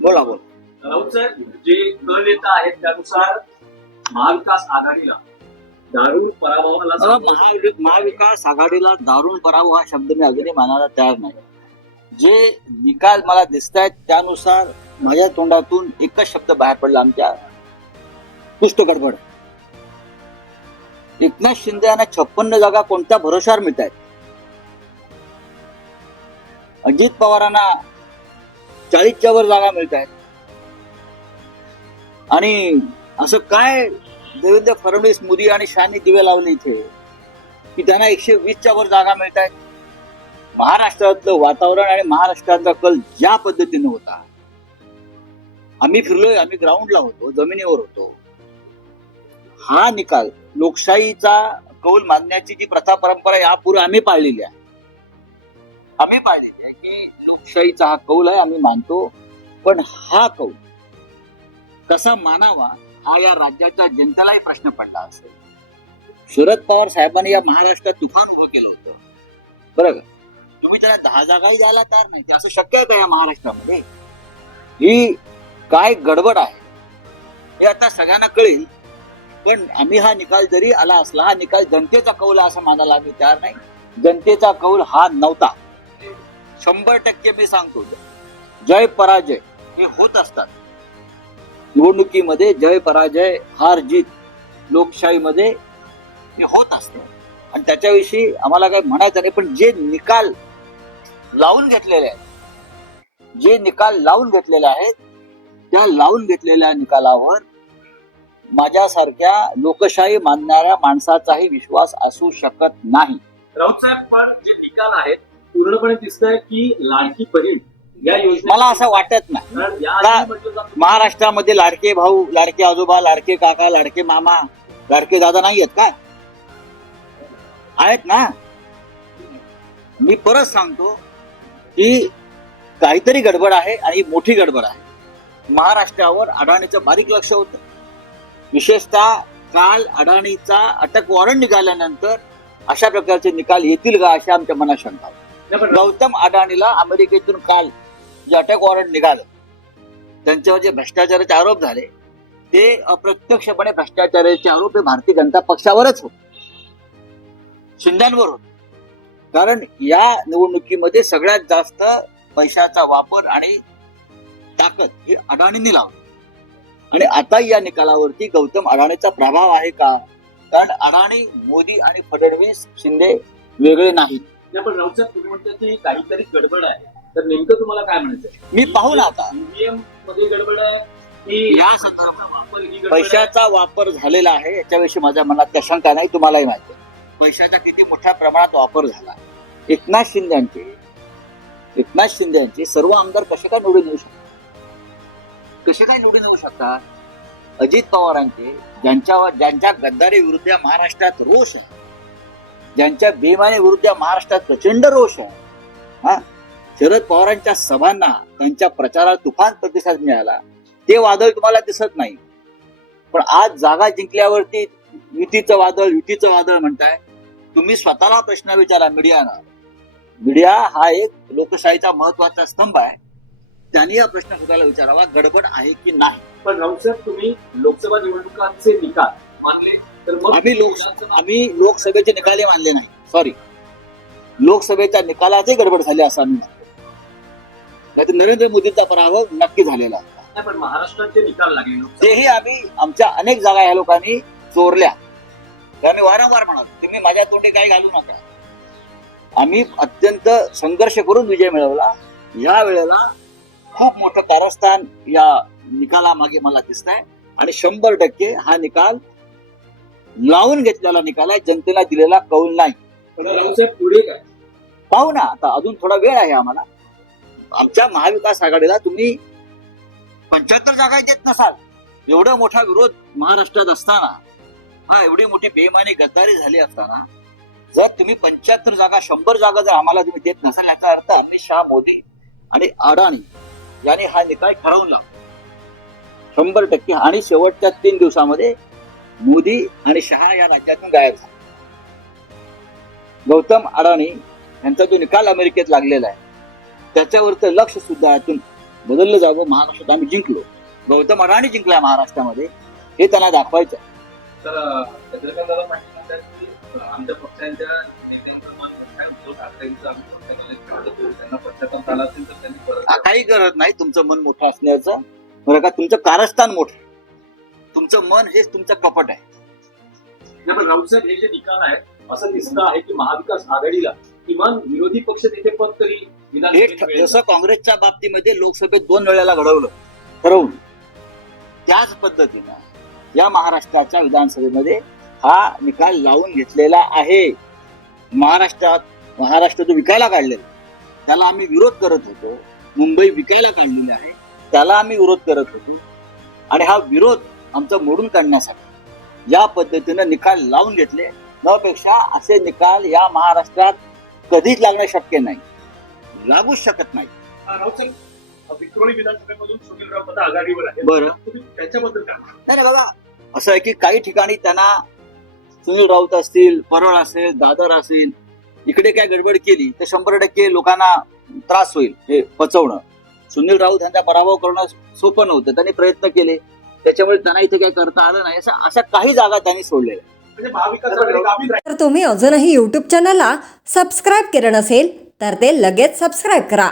बोला बोला. राऊत साहेब, जे कल येत आहेत त्यानुसार महाविकास आघाडीला दारुण पराभवाला महाविकास आघाडीला दारुण पराभव हा शब्द मी अजूनही मानायला तयार नाही. जे निकाल मला दिसत आहेत त्यानुसार माझ्या तोंडातून एकच शब्द बाहेर पडला, आमच्या पुष्ट गडबड. एकनाथ शिंदे यांना 56 जागा कोणत्या भरोशावर मिळत आहेत? अजित पवारांना 40च्या वर जागा मिळत आहेत. आणि असं काय देवेंद्र फडणवीस, मोदी आणि शहानी दिवे लावले इथे की त्यांना 120च्या वर जागा मिळत आहेत? महाराष्ट्रातलं वातावरण आणि महाराष्ट्रातला कल ज्या पद्धतीने होता, आम्ही फिरलोय, आम्ही ग्राउंडला होतो, जमिनीवर होतो. हा निकाल लोकशाहीचा कौल मानण्याची जी प्रथा परंपरा यापूर्वी आम्ही पाळलेली आहे की लोकशाहीचा हा कौल आहे, आम्ही मानतो. पण हा कौल कसा मानावा हा या राज्याच्या जनतेलाही प्रश्न पडला असेल. शरद पवार साहेबांनी या महाराष्ट्रात तुफान उभं केलं होतं, बरं का? तुम्ही त्याला 10 जागाही द्यायला तयार नाही. असं शक्य आहे का या महाराष्ट्रामध्ये? ही काय गडबड आहे हे आता सगळ्यांना कळेल. पण आम्ही हा निकाल जरी आला असला, हा निकाल जनतेचा कौल आहे असं मानायला आम्ही तयार नाही. जनतेचा कौल हा नव्हता. 100% मी सांगतो, जय पराजय हे होत असतात निवडणुकीमध्ये. जय पराजय, हार जीत लोकशाहीमध्ये हे होत असतं आणि त्याच्याविषयी आम्हाला काही म्हणायचं नाही. पण जे निकाल लावून घेतलेले आहेत त्या लावून घेतलेल्या निकालावर माझ्यासारख्या लोकशाही मानणाऱ्या माणसाचाही विश्वास असू शकत नाही. राऊत साहेब, पण जे निकाल आहेत पूर्णपणे दिसतंय की लाडकी बहीण या योजना, मला असं वाटत नाही. कारण याआधी म्हटलं जातं महाराष्ट्रामध्ये लाडके भाऊ, लाडके आजोबा, लाडके काका, लाडके मामा, लाडके दादा नाही आहेत का? आहेत ना. मी परत सांगतो की काहीतरी गडबड आहे आणि मोठी गडबड आहे. महाराष्ट्रावर अडाणीचं बारीक लक्ष होतं. विशेषतः काल अडाणीचा अटक वॉरंट निघाल्यानंतर अशा प्रकारचे निकाल येतील का अशा आमच्या मनात शंका होती. गौतम अडाणीला अमेरिकेतून काल जे अटक वॉरंट निघालं, त्यांच्यावर जे भ्रष्टाचाराचे आरोप झाले ते अप्रत्यक्षपणे भ्रष्टाचाराचे आरोप हे भारतीय जनता पक्षावरच होते, शिंद्यांवर होते. कारण या निवडणुकीमध्ये सगळ्यात जास्त पैशाचा वापर आणि ताकद ही अडाणींनी लावली. आणि आता या निकालावरती गौतम अडाणीचा प्रभाव आहे का? कारण अडाणी, मोदी आणि फडणवीस, शिंदे वेगळे नाहीत. पण राऊत साहेब, तुम्ही म्हणता की काहीतरी गडबड आहे, तर नेमकं तुम्हाला काय म्हणायचं? मी पाहू ना आता ईव्हीएम मध्ये गडबड आहे की या पैशाचा वापर झालेला आहे याच्याविषयी माझ्या मनात त्या शंका नाही. तुम्हालाही माहिती आहे पैशाचा किती मोठ्या प्रमाणात वापर झाला. एकनाथ शिंदेचे सर्व आमदार कसे काय निवडून येऊ शकतात? अजित पवारांचे ज्यांच्या गद्दारी विरुद्ध महाराष्ट्रात रोष आहे, ज्यांच्या बेमानी विरुद्ध महाराष्ट्रात प्रचंड रोष आहे, शरद पवारांच्या सभांना, त्यांच्या प्रचाराला तुफान प्रतिसाद मिळाला. ते वादळ तुम्हाला दिसत नाही. पण आज जागा जिंकल्यावरती युतीचं वादळ म्हणताय तुम्ही. स्वतःला प्रश्न विचारा मीडिया हा एक लोकशाहीचा महत्वाचा स्तंभ आहे. त्यांनी हा प्रश्न स्वतःला विचारावा, गडबड आहे की नाही. पण राऊत साहेब, तुम्ही लोकसभा निवडणुकांचे निकाल मानले तर मग आम्ही लोकसभेचे निकाल मानले नाही. सॉरी, लोकसभेच्या निकालाचे गडबड झाले असं आम्ही म्हणतो. नाहीतर नरेंद्र मोदींचा पराभव नक्की झालेला आहे. पण महाराष्ट्राचे निकाल लागले, तेही आम्ही आमच्या अनेक जागा या लोकांनी चोरल्या. आम्ही वारंवार म्हणालो तुम्ही माझ्या तोंडी काही घालू नका. आम्ही अत्यंत संघर्ष करून विजय मिळवला. या वेळेला खूप मोठं कारस्थान या निकालामागे मला दिसत आहे आणि 100% हा निकाल लावून घेतलेला निकाल आहे, जनतेला दिलेला कौल नाही. पुढे काय पाहू ना आता, अजून थोडा वेळ आहे आम्हाला. आमच्या महाविकास आघाडीला तुम्ही 75 जागा देत नसाल, एवढा मोठा विरोध महाराष्ट्रात असताना, एवढी मोठी बेईमानी गद्दारी झाली असताना, जर तुम्ही 75 जागा 100 जागा जर आम्हाला तुम्ही देत नसाल, याचा अर्थ अमित शहा, मोदी आणि अडाणी यांनी हा निकाल ठरवून लावला 100%. आणि शेवटच्या 3 दिवसामध्ये मोदी आणि शहा या राज्यातून गायब झाले. गौतम अडाणी यांचा जो निकाल अमेरिकेत लागलेला आहे त्याच्यावरचं लक्ष सुद्धा यातून बदललं जावं, महाराष्ट्रात आम्ही जिंकलो, गौतम अडाणी जिंकला महाराष्ट्रामध्ये, हे त्यांना दाखवायचं. तर चंद्रकांतला पाटील म्हणतात की आमच्या पक्षांच्या नेत्यांचं मन काय उद्धव ठाकरेंचं आम्ही पक्षाकडे खेळतो, त्यांना पक्षातून आला असेल तर त्यांनी परत काही गरज नाही तुमचं मन मोठं असण्याचं, बरं का. तुमचं कारस्थान मोठं, तुमचं मन हेच तुमचं कपट आहे. नाही, पण राऊत साहेब हे जे निकाल आहेत असं दिसतं आहे की महाविकास आघाडीला किमान विरोधी पक्ष तिथे पद तरी हे विधानसभेत मिळेल. जसं काँग्रेसच्या बाबतीमध्ये लोकसभेत 2 वेळेला घडवलं ठरवून, त्याच पद्धतीनं या महाराष्ट्राच्या विधानसभेमध्ये हा निकाल लावून घेतलेला आहे. महाराष्ट्र जो विकायला काढलेला त्याला आम्ही विरोध करत होतो, मुंबई विकायला काढलेली आहे त्याला आम्ही विरोध करत होतो, आणि हा विरोध आमचा मोडून काढण्यासाठी या पद्धतीनं निकाल लावून घेतले. नपेक्षा असे निकाल या महाराष्ट्रात कधीच लागणं शक्य नाही, लागूच शकत नाही. राऊत साहेब विक्रोळी विधानसभेमधून सुनील राऊत आता आघाडीवर आहे. बरं, तुम्ही त्यांच्याबद्दल काय म्हणाल? नाही बघा, असं आहे की काही ठिकाणी त्यांना सुनील राऊत असतील, परळ असेल, दादर असेल, इकडे काय गडबड केली तर 100% लोकांना त्रास होईल हे पचवणं. सुनील राऊत यांचा पराभव करणं सोपं नव्हतं, त्यांनी प्रयत्न केले, त्याच्यामुळे त्यांना इथे काय करता आलं नाही. अशा काही जागा त्यांनी सोडलेल्या. म्हणजे महाविकास आघाडी गावी तर तुम्ही अजूनही यूट्यूब चॅनलला सबस्क्राईब केलं नसेल तर ते लगेच सबस्क्राईब करा